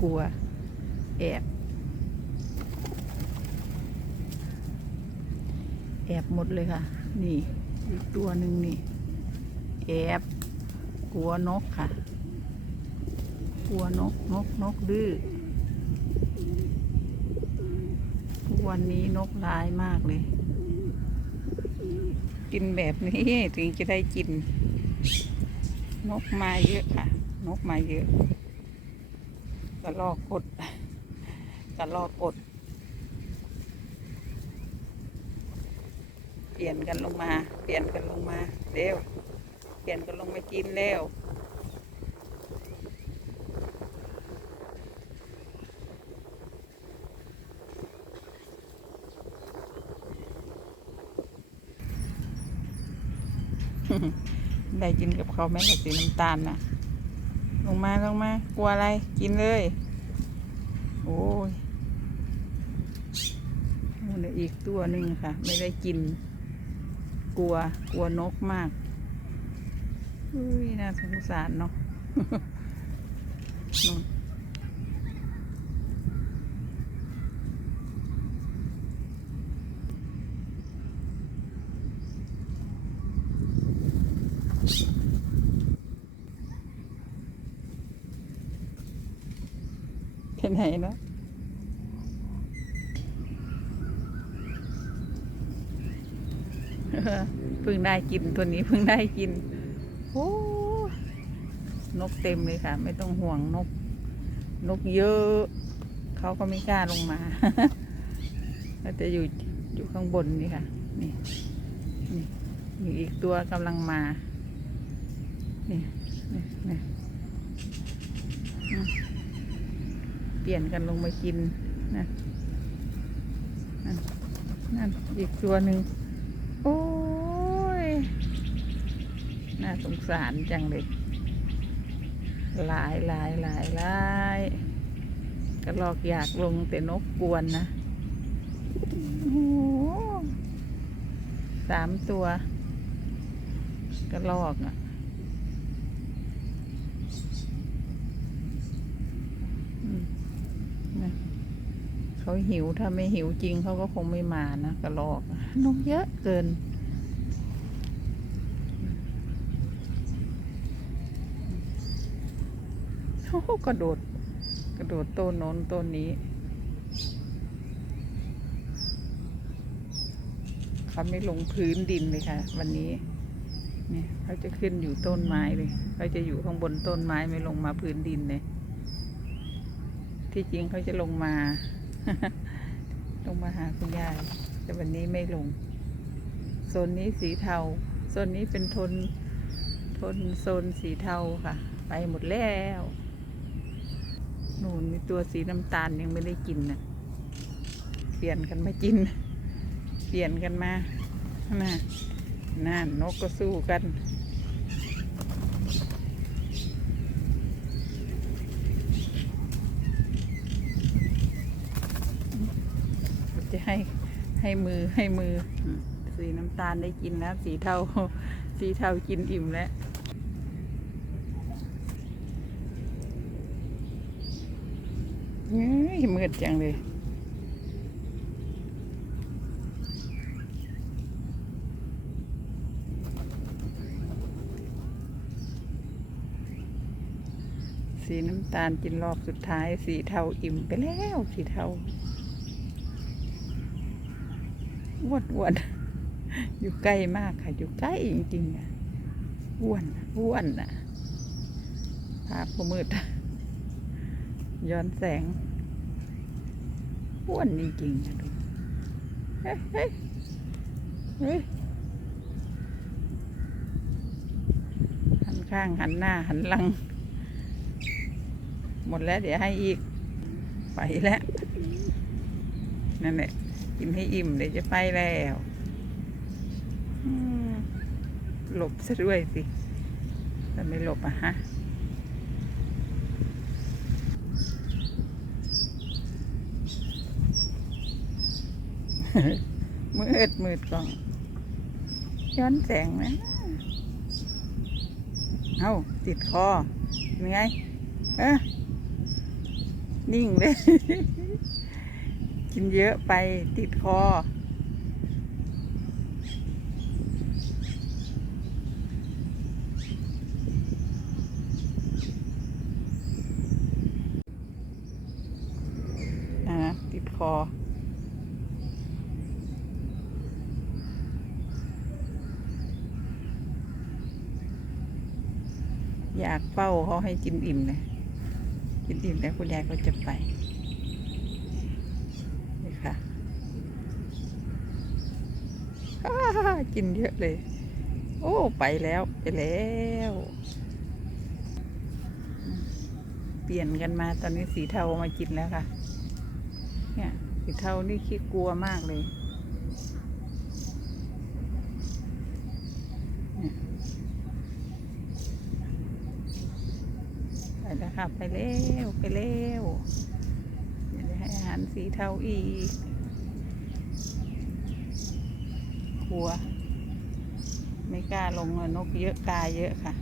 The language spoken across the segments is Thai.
กลัว แอบ แอบหมดเลยค่ะ นี่อีกตัวหนึ่งนี่ แอบ กลัวนกค่ะ กลัวนกนกนกดื้อทุกวันนี้นกร้ายมากเลย กินแบบนี้ถึงจะได้กิน นกมาเยอะค่ะ นกมาเยอะ กระลอกกดกระลอกกด เปลี่ยนกันลงมา เปลี่ยนกันลงมาเร็วเปลี่ยนกันลงมากินเร็วได้กินกับเขาไหมล่ะสีน้ำตาลนะ ลงมาลงมากลัวอะไรกินเลย โอ้ยนู่นน่อีกตัวหนึ่งค่ะ ไม่ได้กิน กลัวกลัวนกมากอุ้ยน่าสงสารเนาะนู่นไไหนเนะ เพิ่งได้กินตัวนี้เพิ่งได้กิน โอ้ยนกเต็มเลยค่ะ ไม่ต้องห่วงนก นกเยอะ เขาก็ไม่กล้าลงมาก็จะอยู่อยู่ข้างบนนี่ค่ะ นี่นี่อีกตัวกำลังมา นี่นี่นี่อืม เปลี่ยนกันลงมากินนะนั่นอีกตัวหนึ่งโอ้ย น่าสงสารจังเลยหลายหลายหลายหลายกระลอกอยากลงแต่นกกวนนะโอ้สามตัวกระลอกอะ อืมนะ เขาหิวถ้าไม่หิวจริงเขาก็คงไม่มานะกระลอกนกเยอะเกินโอ้กระโดด กระโดดต้นโน้นต้นนี้ เขาไม่ลงพื้นดินเลยค่ะ วันนี้เนี่ยเขาจะขึ้นอยู่ต้นไม้เลยเขาจะอยู่ข้างบนต้นไม้ไม่ลงมาพื้นดินเลยที่จริงเขาจะลงมา ลงมาหาคุณยาย แต่วันนี้ไม่ลงโซนนี้สีเทาโซนนี้เป็นทนทนโซนสีเทาค่ะ ไปหมดแล้วหนูมีตัวสีน้ำตาลยังไม่ได้กินนะเปลี่ยนกันมากิน เปลี่ยนกันมาน่ะน่านนกก็สู้กัน จะให้ให้มือให้มือ สีน้ำตาลได้กินแล้ว สีเทาสีเทากินอิ่มแล้วเฮ้ยมืดจังเลยสีน้ำตาลกินรอบสุดท้าย สีเทาอิ่มไปแล้ว สีเทา อ้วนอ้วนอยู่ใกล้มากค่ะ อยู่ใกล้จริงๆอะอ้วนอ้วนอะภาพก็มืด ย้อนแสงอ้วนจริงๆนะดูเฮ้ยเฮ้ยเฮ้ยหันข้างหันหน้าหันหลัง หมดแล้วเดี๋ยวให้อีก ไปแล้ว นั่นแหละ กินให้อิ่มเดี๋ยวจะไปแล้วหลบซะด้วยสิแต่ไม่หลบอะฮะมืดมืดกล่อง ย้อนแสงนะเอาติดคอยังไง เออนิ่งเลย กินเยอะไปติดคออ่าติดคออยากเฝ้าเขาให้กินอิ่มเลยกินอิ่มแล้วคุณยายก็จะไป นี่ค่ะอ้า กินเยอะเลย โอ้ ไปแล้ว ไปแล้ว เปลี่ยนกันมาตอนนี้สีเทามากินแล้วค่ะ เนี่ย สีเทานี่ขี้กลัวมากเลยไปแล้วค่ะไปเร็วไปเร็วเดี๋ยวให้อาหารสีเทาอีก กลัว ไม่กล้าลงนกเยอะกาเยอะค่ะ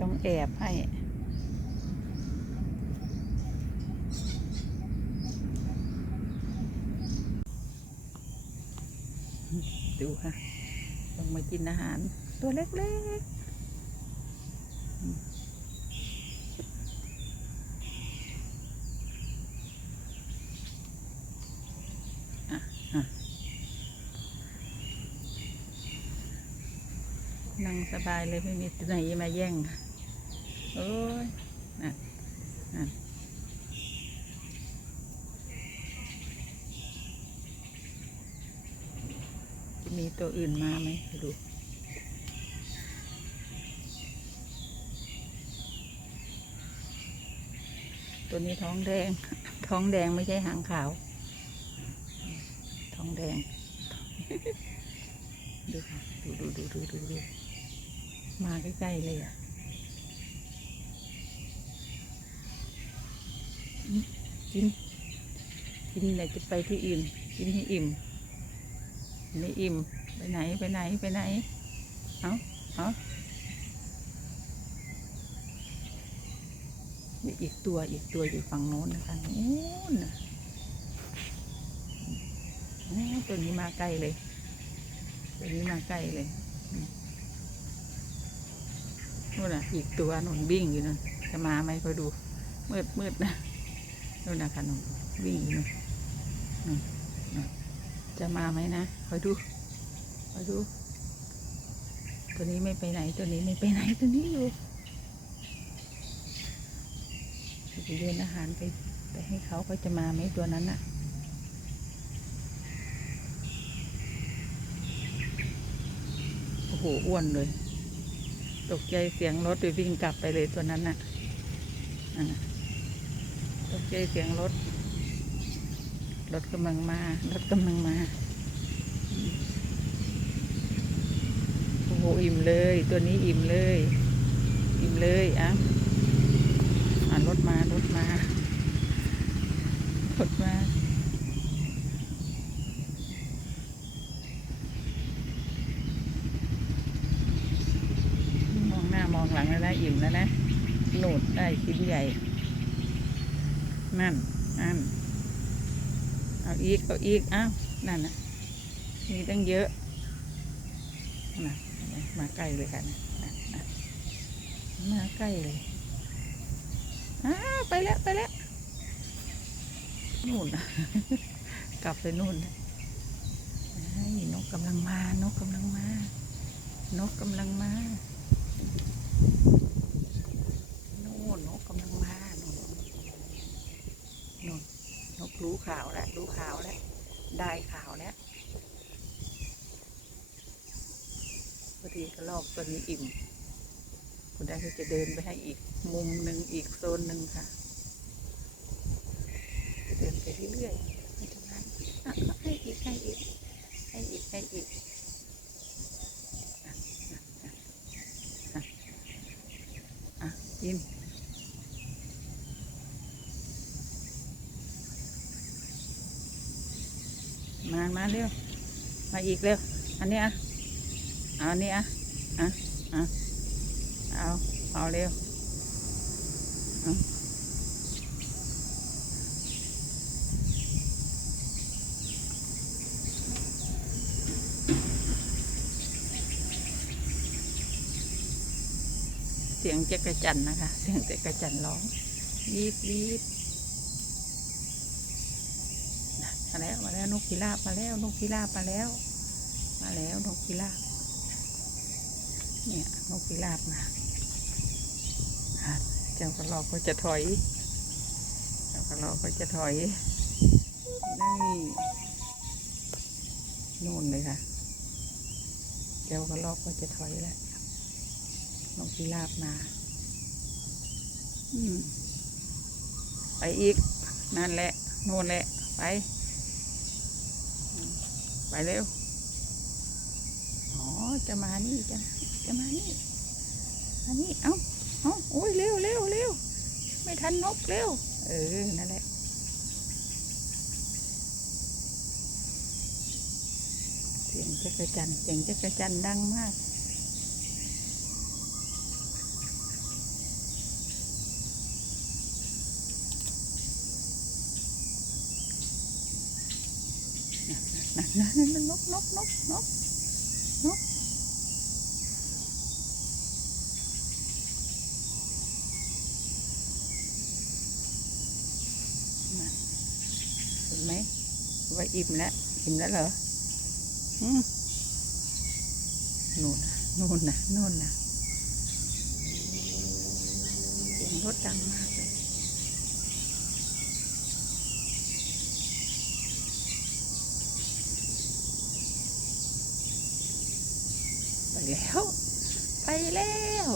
ต้องแอบให้ดูค่ะ ลงมากินอาหารตัวเล็กๆอืมอะอะนั่ง สบายเลยไม่มีตัวไหนมาแย่งโอ้ยนั่นนั่นจะมีตัวอื่นมาไหมดูตัวนี้ท้องแดง ท้องแดงไม่ใช่หางขาว ท้องแดง ดูดูดูดูดูดู มาใกล้ๆเลยอะกิน กินไหนจะไปที่อื่นกินให้อิ่ม ไม่อิ่ม ไปไหนไปไหนไปไหน เอาเอามีอีกตัวอีกตัวอยู่ฝั่งโน้นนะคะโน้นนะตัวนี้มาใกล้เลย ตัวนี้มาใกล้เลย นู่นน่ะ อีกตัวนุ่นวิ่งอยู่นั่นจะมาไหมคอยดู มืดมืดนะนู่นน่ะค่ะนุ่นวิ่งอยู่นู่นจะมาไหมนะคอยดูคอยดู ตัวนี้ไม่ไปไหน ตัวนี้ไม่ไปไหนตัวนี้อยู่ไปเรียนอาหารไปไปให้เขาเขาจะมาไหมตัวนั้นน่ะโอ้โหอ้วนเลย ตกใจเสียงรถไปวิ่งกลับไปเลยตัวนั้นน่ะอ่าตกใจเสียงรถ รถกำลังมา รถกำลังมา โอ้โหอิ่มเลย ตัวนี้อิ่มเลย อิ่มเลยอะอ่ารถมารถมารถมา มองหน้าม อิ่มแล้วนะหนูดได้ชิ้นใหญ่ นั่นนั่นเอาอีกเอาอีกอ้าวนั่นนะมีตั้งเยอะนะมาใกล้เลยกันนะนะมาใกล้เลยอ้าวไปแล้วไปแล้วนู่นนะกลับไปนู่นนะไอ้นกกำลังมานกกำลังมานกกำลังมา โน่นนกกำลังมาโน่นโน่นนกรู้ข่าวแล้วรู้ข่าวแล้ว ได้ข่าวแล้วพอดี ก็ลอกตัวนี้อิ่ม คุณได้ก็จะเดินไปให้อีกมุมหนึ่งอีกโซนหนึ่งค่ะจะเดินไปเรื่อยๆไม่ต้งนั้นอะให้อีกให้อีกให้อีกให้อีกอะกินมา มาเร็ว มาอีกเร็ว อันนี้อะ เอาอันนี้อะ อะอะเอาเอาเร็วเสียงจักระจันนะคะ เสียงจักระจันร้องวีบวีบมาแล้วมาแล้วนกพิราบมาแล้วนกพิราบมาแล้ว มาแล้วนกพิราบ เนี่ยนกพิราบมาอะเจ้ากระรอกก็จะถอย เจ้ากระรอกก็จะถอยนี่นู่นเลยค่ะ เจ้ากระรอกก็จะถอยแล้วนกพิราบมาอืมไปอีก นั่นแหละนู่นแหละ ไป ไปเร็ว อ๋อ จะมานี่จะ จะมานี่มานี่เอ้าเอ้าโอ้ยเร็วเร็วเร็วไม่ทันนกเร็ว เออ นั่นแหละเสียงจักรจันเสียงจักรจันดังมากนั่นนั่นนั่นนกนกนกนกนกนั่นเห็นไหมว่า อิ่มแล้วอิ่มแล้วเหรอนู่นนะนู่นนะนู่นนะเสียงรถดังมากเลยไปแล้ว ไปแล้ว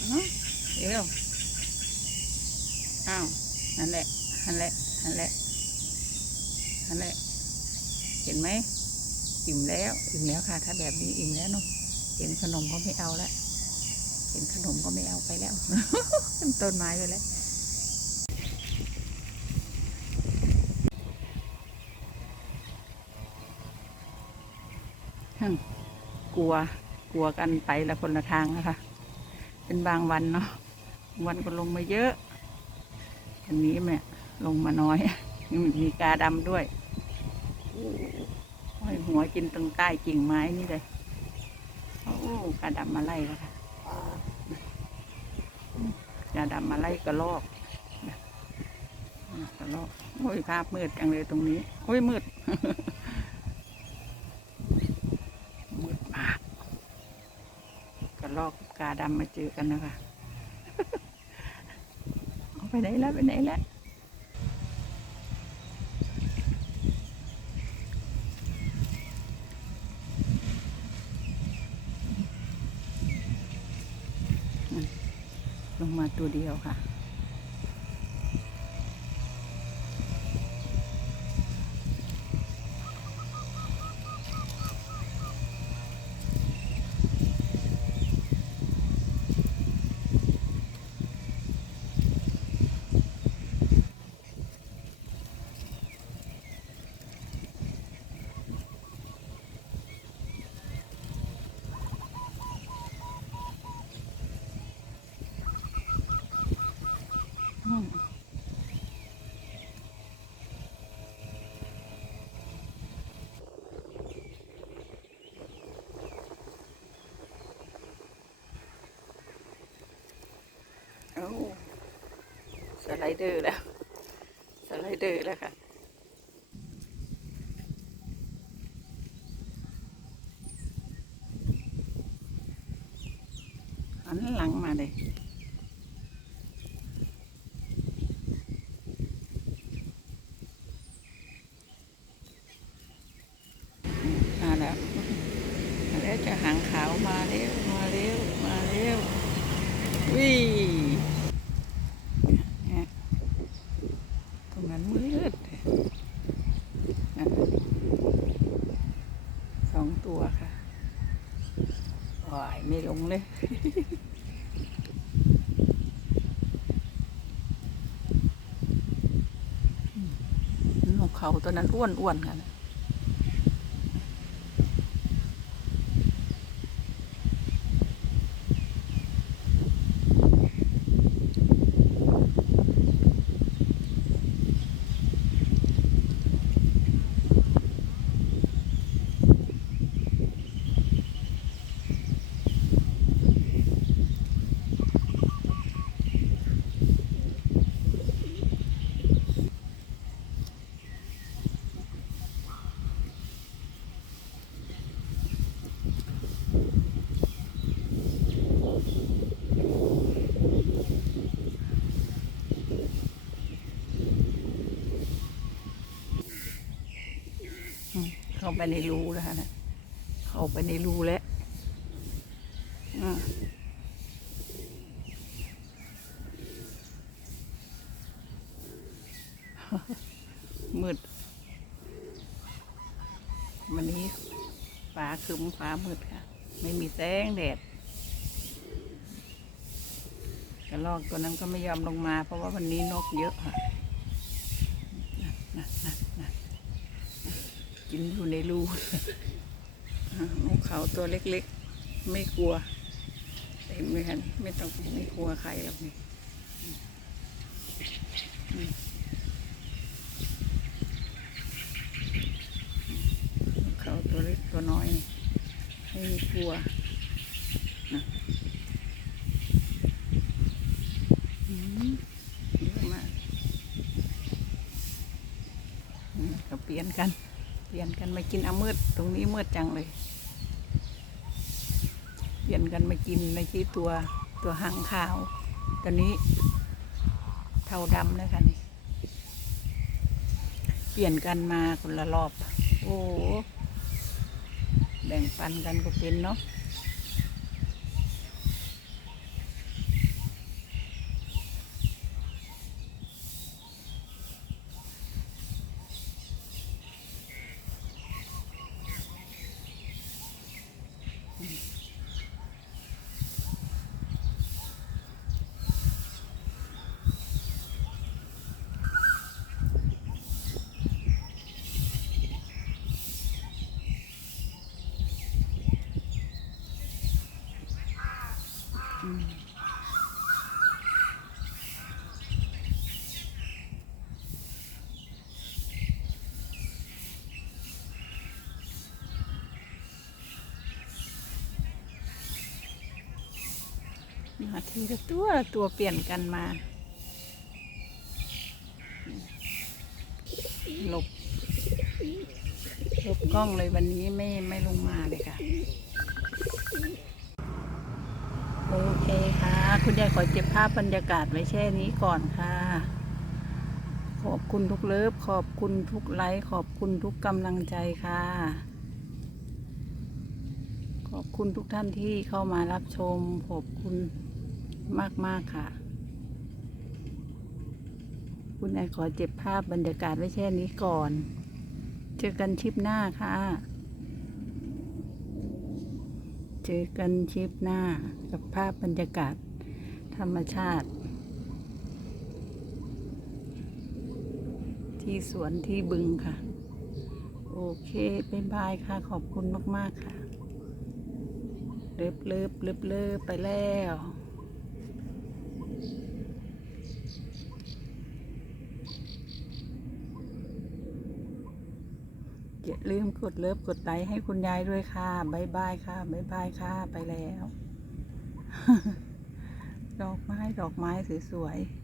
เอ้าเร็วอ้าว นั่นแหละ นั่นแหละนั่นแหละนั่นแหละ เห็นไหมอิ่มแล้วอิ่มแล้วค่ะ ถ้าแบบนี้อิ่มแล้วเนอะเห็นขนมก็ไม่เอาแล้วเห็นขนมก็ไม่เอาไปแล้วขึ้นต้นไม้ไปแล้วกลัวกลัวกันไปละคนละทางนะคะ เป็นบางวันเนาะวันก็ลงมาเยอะวันนี้แม่ ลงมาน้อย มีกาดำด้วยห้อยหัวกินตรงใต้กิ่งไม้นี่เลยโอ้กาดำมาไล่แล้วค่ะกาดำมาไล่กระลอกกระลอกโอ้ยภาพมืดจังเลยตรงนี้โอ้ยมืดมืดมากกระลอกกับกาดำมาเจอกันนะคะเอาไปไหนแล้วไปไหนแล้ว งมาตัวเดียวค่ะ อืมโอ้ สไลเดอร์แล้ว สไลเดอร์แล้วค่ะ หันหลังมาเลย มาแล้ว มาแล้วเจะหางขาวมาเร็ว มาเร็ว มาเร็ววิเนี่ยตรงนั้นมืดนั่นสองตัวค่ะวายไม่ล งเลย นกเขาตัวนั้นอ้วนๆกันาไปในรูแล้วค่ะนะเข้าไปในรูแล้วมืด วันนี้ฟ้าครึ้มฟ้ามืดค่ะ ไม่มีแสงแดดกระลอกตัวนั้นก็ไม่ยอมลงมา เพราะว่าวันนี้นกเยอะค่ะนะนะนะนะ กินอยู่ในรูอ่านกเขาตัวเล็กๆ ไม่กลัวเห็นไหมคะนี่ไม่ต้องไม่กลัวใครหรอกนี่เขาตัวเล็กตัวน้อยไม่มีกลัวนะเยอะมากอืมก็เปลี่ยนกัน กันมากินอามืดตรงนี้มืดจังเลย เปลี่ยนกันมากินในที่ตัวตัวหางขาว ตอนนี้เทาดำนะคะนี่ เปลี่ยนกันมาคนละรอบ โอ้แบ่งปันกันก็เป็นเนาะ มาทีละตัวละตัวเปลี่ยนกันมา หลบ หลบกล้องเลยวันนี้ไม่ไม่ลงมาเลยค่ะ โอเคค่ะ คุณยายขอเก็บภาพบรรยากาศไว้แช่นี้ก่อนค่ะ ขอบคุณทุกเลิฟ ขอบคุณทุกไลค์ขอบคุณทุกกำลังใจค่ะขอบคุณทุกท่านที่เข้ามารับชม ขอบคุณ มาก ๆ ค่ะ คุณยายขอเก็บภาพบรรยากาศไว้แช่นี้ก่อน เจอกันชิปหน้าค่ะ เจอกันชิปหน้ากับภาพบรรยากาศธรรมชาติ ที่สวนที่บึงค่ะ โอเคบ๊ายบายค่ะ ขอบคุณมาก ๆ ค่ะเลิบเลิบเลิบเลิบไปแล้ว อย่า ลืมกดเลิฟกดไลค์ให้คุณยายด้วยค่ะบายบายค่ะบายบายค่ะ ไปแล้ว ดอกไม้ดอกไม้สวยๆ